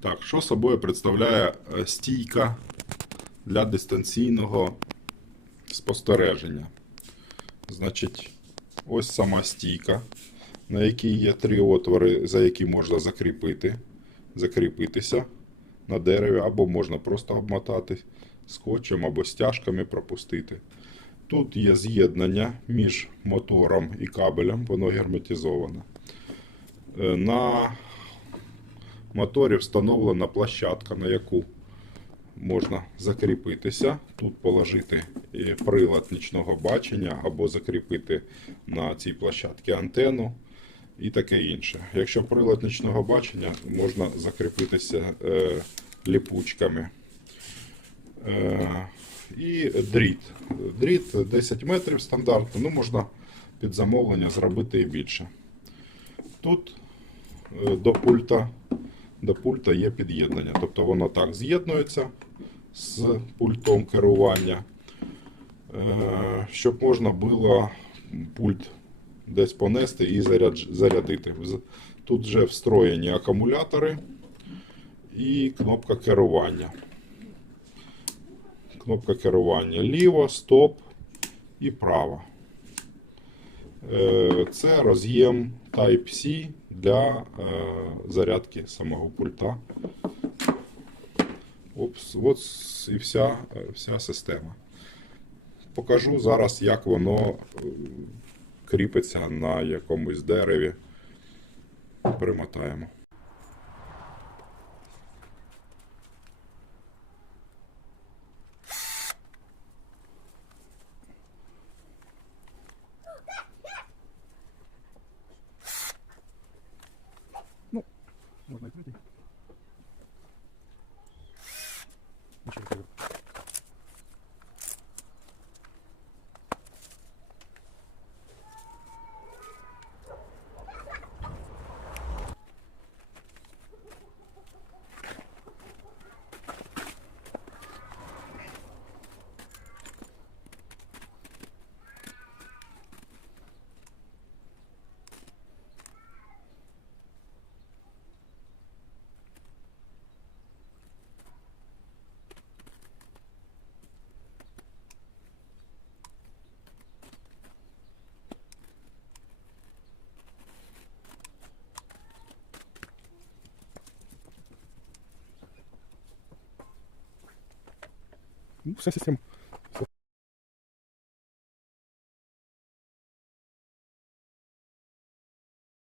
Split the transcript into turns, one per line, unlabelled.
Так, що собою представляє е, стійка для дистанційного спостереження? Значить, ось сама стійка, на якій є три отвори, за які можна закріпити, закріпитися на дереві, або можна просто обмотати скотчем або стяжками пропустити. Тут є з'єднання між мотором і кабелем, воно герметизоване. Е, На моторі встановлена площадка, на яку можна закріпитися. Тут положити прилад нічного бачення або закріпити на цій площадці антенну і таке інше. Якщо прилад нічного бачення, можна закріпитися е, ліпучками. Е, і дріт. Дріт 10 метрів стандартно, ну можна під замовлення зробити і більше. Тут е, до пульта, до пульта є під'єднання. Тобто воно так з'єднується з пультом керування, е, щоб можна було пульт десь понести і зарядити. Тут вже встроєні акумулятори і кнопка керування. Кнопка керування ліво, стоп і право. Е, Це роз'єм Type-C для е, зарядки самого пульта. Опс, от і вся, е, вся система. Покажу зараз, як воно кріпиться на якомусь дереві. Примотаємо.
Можна відкрити. Ну, ça c'est moi.